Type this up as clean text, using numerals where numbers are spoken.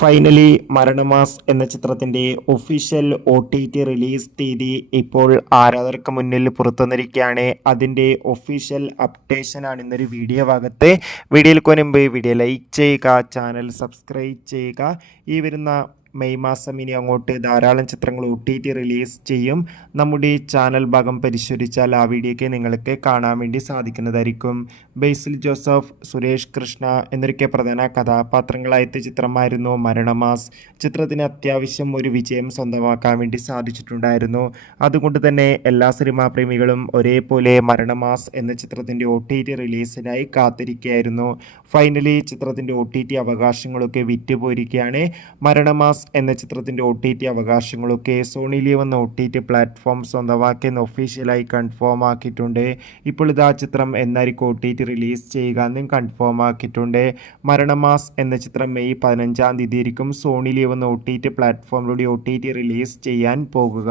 Finally Maranamass എന്ന ചിത്രത്തിന്റെ official OTT release തീയതി ഇപ്പോൾ ആരാധകർക്ക് മുന്നിൽ പുറത്തുവന്നിരിക്കുകയാണ്. അതിന്റെ ഒഫീഷ്യൽ അപ്ഡേഷൻ ആണ് ഇന്നൊരു വീഡിയോ ഭാഗത്ത്. വീഡിയോയിൽ മുൻപ് വീഡിയോ ലൈക്ക് ചെയ്യുക, ചാനൽ സബ്സ്ക്രൈബ് ചെയ്യുക. ഈ വരുന്ന മെയ് മാസം ഇനി അങ്ങോട്ട് ധാരാളം ചിത്രങ്ങൾ OTT റിലീസ് ചെയ്യും. നമ്മുടെ ചാനൽ ഭാഗം പരിശോധിച്ചാൽ ആ വീഡിയോയ്ക്ക് നിങ്ങൾക്ക് കാണാൻ വേണ്ടി സാധിക്കുന്നതായിരിക്കും. ബേസിൽ ജോസഫ്, സുരേഷ് കൃഷ്ണ എന്നൊക്കെ പ്രധാന കഥാപാത്രങ്ങളായ ചിത്രമായിരുന്നു മരണമാസ്. ചിത്രത്തിന് അത്യാവശ്യം ഒരു വിജയം സ്വന്തമാക്കാൻ വേണ്ടി സാധിച്ചിട്ടുണ്ടായിരുന്നു. അതുകൊണ്ട് തന്നെ എല്ലാ സിനിമാ പ്രേമികളും ഒരേപോലെ മരണമാസ് എന്ന ചിത്രത്തിൻ്റെ OTT റിലീസിനായി കാത്തിരിക്കുകയായിരുന്നു. ഫൈനലി ചിത്രത്തിൻ്റെ OTT അവകാശങ്ങളൊക്കെ വിറ്റുപോയിരിക്കുകയാണ്. മരണമാസ് എന്ന ചിത്രത്തിൻ്റെ OTT അവകാശങ്ങളൊക്കെ സോണി ലീവ് എന്ന OTT പ്ലാറ്റ്ഫോം സ്വന്തമാക്കിയെന്ന് ഒഫീഷ്യലായി കൺഫേം ആക്കിയിട്ടുണ്ട്. ഇപ്പോൾ ഇതാ ചിത്രം എന്നായിരിക്കും OTT റിലീസ് ചെയ്യുക എന്നും കൺഫേം ആക്കിയിട്ടുണ്ട്. മരണമാസ് എന്ന ചിത്രം മെയ് 15 തീയതി ആയിരിക്കും സോണി ലീവ് എന്ന OTT പ്ലാറ്റ്ഫോമിലൂടെ OTT റിലീസ് ചെയ്യാൻ പോകുക.